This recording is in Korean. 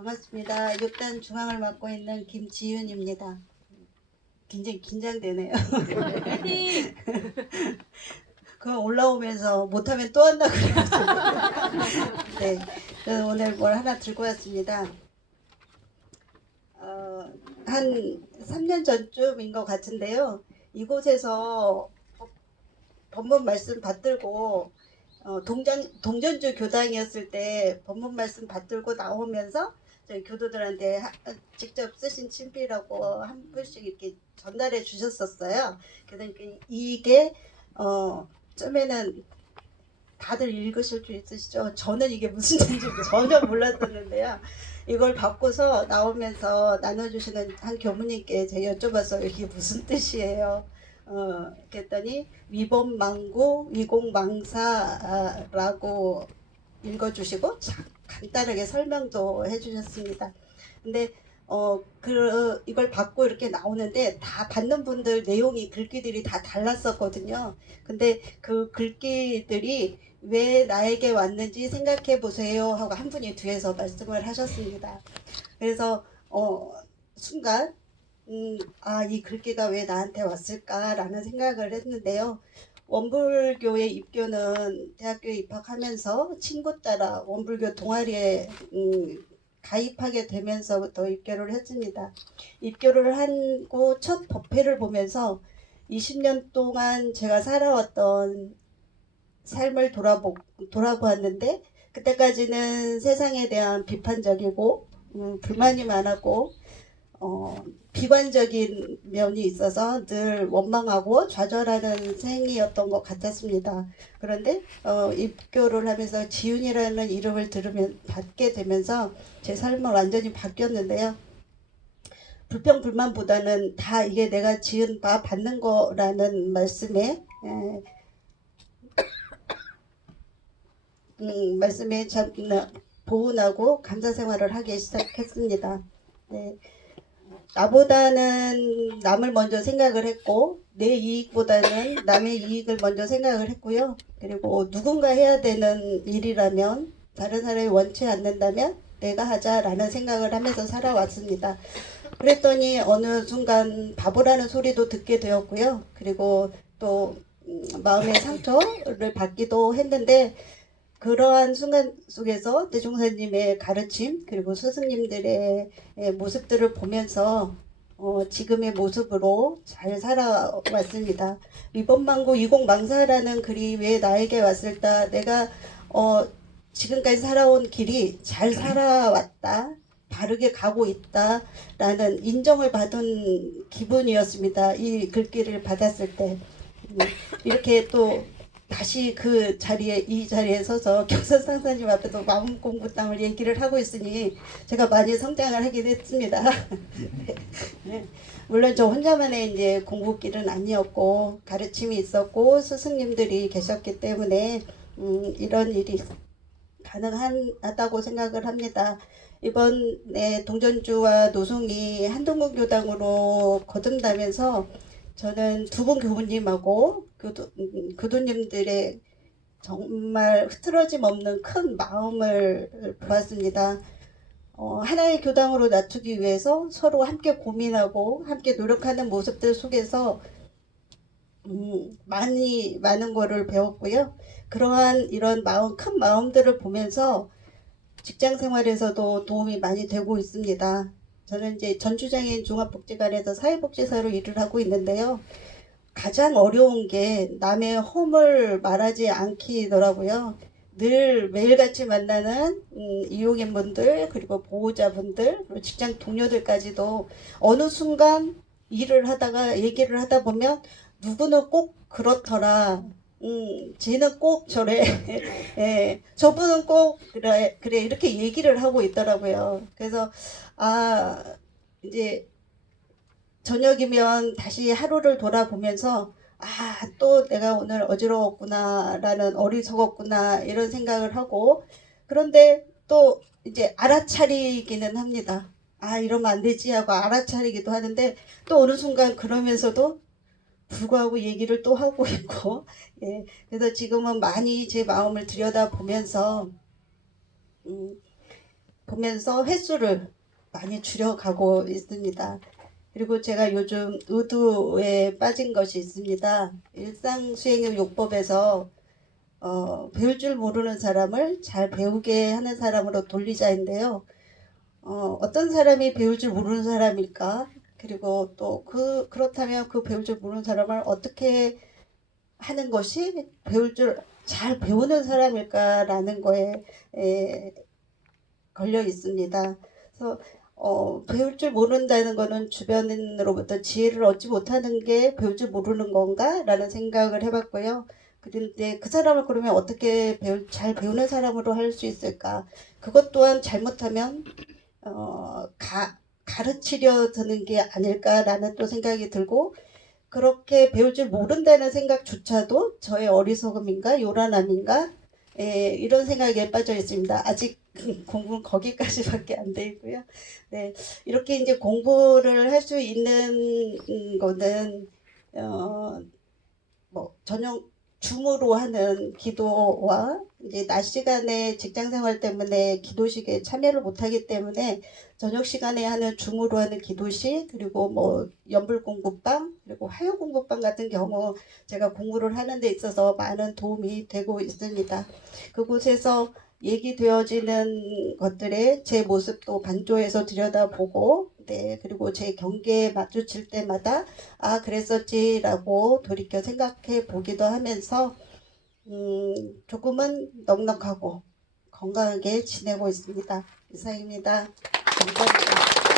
반갑습니다. 6단 중앙을 맡고 있는 김지윤입니다. 굉장히 긴장되네요. 그럼 올라오면서 못하면 또 한다 그래가지고. 네. 저는 오늘 뭘 하나 들고 왔습니다. 어, 한 3년 전쯤인 것 같은데요. 이곳에서 법문 말씀 받들고 어, 동전, 동전주 교당이었을 때 법문 말씀 받들고 나오면서 저희 교도들한테 하- 직접 쓰신 친필이라고 한 분씩 이렇게 전달해 주셨었어요. 그러니까 이게 어, 처음에는 다들 읽으실 줄 있으시죠? 저는 이게 무슨 뜻인지 전혀 몰랐었는데요. 이걸 받고서 나오면서 나눠주시는 한 교무님께 제가 여쭤봤어요. 이게 무슨 뜻이에요? 어, 그랬더니 위법망구 위공망사라고 읽어주시고 자- 간단하게 설명도 해주셨습니다. 근데 어, 그, 이걸 받고 이렇게 나오는데 다 받는 분들 내용이 글귀들이 다 달랐었거든요. 근데 그 글귀들이 왜 나에게 왔는지 생각해 보세요 하고 한 분이 뒤에서 말씀을 하셨습니다. 그래서 어, 순간 음, 아, 이 글귀가 왜 나한테 왔을까라는 생각을 했는데요. 원불교의 입교는 대학교에 입학하면서 친구 따라 원불교 동아리에 음, 가입하게 되면서부터 입교를 했습니다. 입교를 하고 첫 법회를 보면서 20년 동안 제가 살아왔던 삶을 돌아보, 돌아보았는데 그때까지는 세상에 대한 비판적이고 음, 불만이 많았고 어, 비관적인 면이 있어서 늘 원망하고 좌절하는 생이었던 것 같았습니다. 그런데 어, 입교를 하면서 지윤이라는 이름을 들으면 받게 되면서 제 삶은 완전히 바뀌었는데요. 불평 불만보다는 다 이게 내가 지은 바 받는 거라는 말씀에 에, 음, 말씀에 참 나- 보은하고 감사 생활을 하기 시작했습니다. 네. 나보다는 남을 먼저 생각을 했고 내 이익보다는 남의 이익을 먼저 생각을 했고요. 그리고 누군가 해야 되는 일이라면 다른 사람이 원치 않는다면 내가 하자라는 생각을 하면서 살아왔습니다. 그랬더니 어느 순간 바보라는 소리도 듣게 되었고요. 그리고 또 음, 마음의 상처를 받기도 했는데 그러한 순간 속에서 대종사님의 가르침 그리고 스승님들의 예, 모습들을 보면서 어, 지금의 모습으로 잘 살아왔습니다. 위법망고 이공망사라는 글이 왜 나에게 왔을까? 내가 어, 지금까지 살아온 길이 잘 살아왔다. 바르게 가고 있다 라는 인정을 받은 기분이었습니다. 이 글귀를 받았을 때 음, 이렇게 또 다시 그 자리에 이 자리에 서서 교선 상사님 앞에서 마음 공부담을 얘기를 하고 있으니 제가 많이 성장을 하긴 했습니다. 네. 물론 저 혼자만의 이제 공부길은 아니었고 가르침이 있었고 스승님들이 계셨기 때문에 음, 이런 일이 가능하다고 생각을 합니다. 이번에 동전주와 노송이 한동국 교당으로 거듭나면서 저는 두 분 교부님하고 교도, 음, 교도님들의 정말 흐트러짐 없는 큰 마음을 보았습니다. 어, 하나의 교당으로 낮추기 위해서 서로 함께 고민하고 함께 노력하는 모습들 속에서 음, 많이 많은 거를 배웠고요. 그러한 이런 마음 큰 마음들을 보면서 직장 생활에서도 도움이 많이 되고 있습니다. 저는 이제 전주장애인 종합복지관에서 사회복지사로 일을 하고 있는데요. 가장 어려운 게 남의 험을 말하지 않기더라고요. 늘 매일같이 만나는 음, 이용인분들 그리고 보호자분들 그리고 직장 동료들까지도 어느 순간 일을 하다가 얘기를 하다 보면 누구는 꼭 그렇더라. 음, 쟤는 꼭 저래. 예, 저분은 꼭 그래, 그래 이렇게 얘기를 하고 있더라고요. 그래서 아 이제 저녁이면 다시 하루를 돌아보면서 아, 또 내가 오늘 어지러웠구나라는 어리석었구나 이런 생각을 하고 그런데 또 이제 알아차리기는 합니다. 아, 이러면 안 되지 하고 알아차리기도 하는데 또 어느 순간 그러면서도 불구하고 얘기를 또 하고 있고 예, 그래서 지금은 많이 제 마음을 들여다보면서 음, 보면서 횟수를 많이 줄여가고 있습니다. 그리고 제가 요즘 의도에 빠진 것이 있습니다. 일상 수행의 요법에서 어, 배울 줄 모르는 사람을 잘 배우게 하는 사람으로 돌리자인데요. 어, 어떤 사람이 배울 줄 모르는 사람일까? 그리고 또 그 그렇다면 그 배울 줄 모르는 사람을 어떻게 하는 것이 배울 줄 잘 배우는 사람일까라는 거에 에, 걸려 있습니다. 그래서 어, 배울 줄 모른다는 거는 주변으로부터 지혜를 얻지 못하는 게 배울 줄 모르는 건가 라는 생각을 해봤고요. 그런데 그 사람을 그러면 어떻게 배울, 잘 배우는 사람으로 할 수 있을까? 그것 또한 잘못하면 어, 가, 가르치려 드는 게 아닐까라는 또 생각이 들고 그렇게 배울 줄 모른다는 생각조차도 저의 어리석음인가 요란함인가 예, 이런 생각에 빠져 있습니다. 아직 공부는 거기까지밖에 안돼 있고요. 네, 이렇게 이제 공부를 할 수 있는 거는 어, 뭐 저녁 줌으로 하는 기도와 이제 낮 시간에 직장 생활 때문에 기도식에 참여를 못하기 때문에 저녁 시간에 하는 줌으로 하는 기도식 그리고 뭐 연불 공부방 그리고 화요 공부방 같은 경우 제가 공부를 하는 데 있어서 많은 도움이 되고 있습니다. 그곳에서 얘기되어지는 것들에 제 모습도 반조해서 들여다보고 네 그리고 제 경계에 마주칠 때마다 아 그랬었지라고 돌이켜 생각해 보기도 하면서 음 조금은 넉넉하고 건강하게 지내고 있습니다. 이상입니다. 감사합니다.